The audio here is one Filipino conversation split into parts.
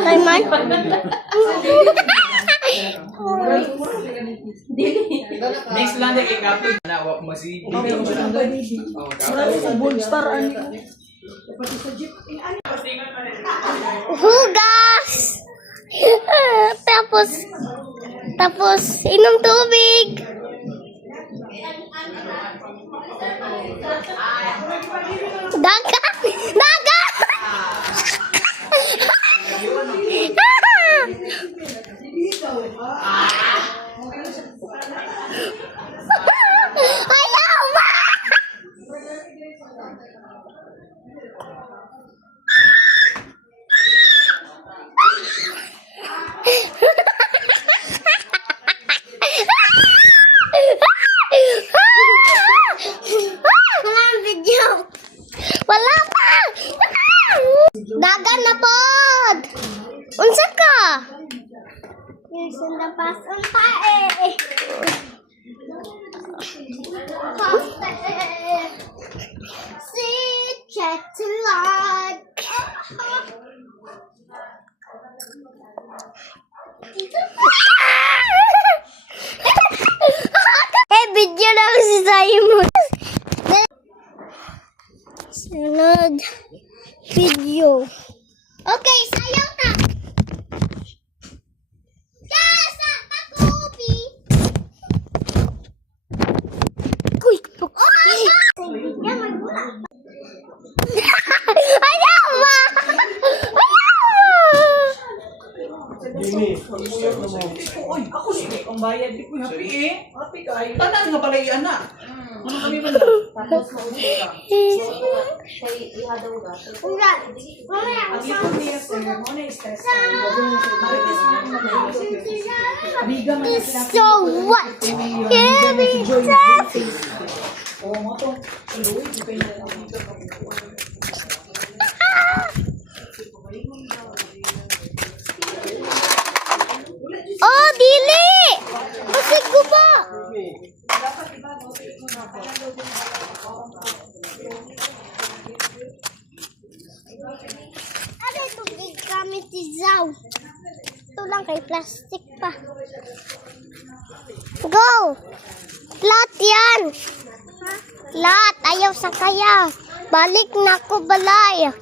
Kay man. Next lang na ikapit na wak masih. Hugas. Tapos inom tubig. Daga. Ayaw ma. Wala pa. Dagan na pod. Unsa ka? Yung pas unta eh. Sit chat to lot. Video na si Simon. Sunod video. Okay, sayaw ta. Kasa pakupi. Kuy, ya magula. Ayaw ma. Oy, ako sige ang bayad di ko happy eh. Happy kayo. Tanan nga pala iyan na. Ano kami man na? Tapos mauwi ka. Kay ihadaw ga. Ang ipon niya sir, mo na stress. Amiga man na sila. So what? Here we go. Oh, mo to. Luwi di pa na amiga ka. Oh, dili! Masig ko ba? Ano tubig kami tizaw? Ito lang kay plastic pa. Go! Flat yan! Flat! Ayaw sa kaya. Balik na ko balay.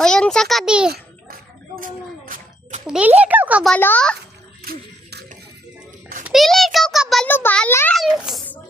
O yun sa ka di. Dili ikaw kabalo? Dili ikaw kabalo balance?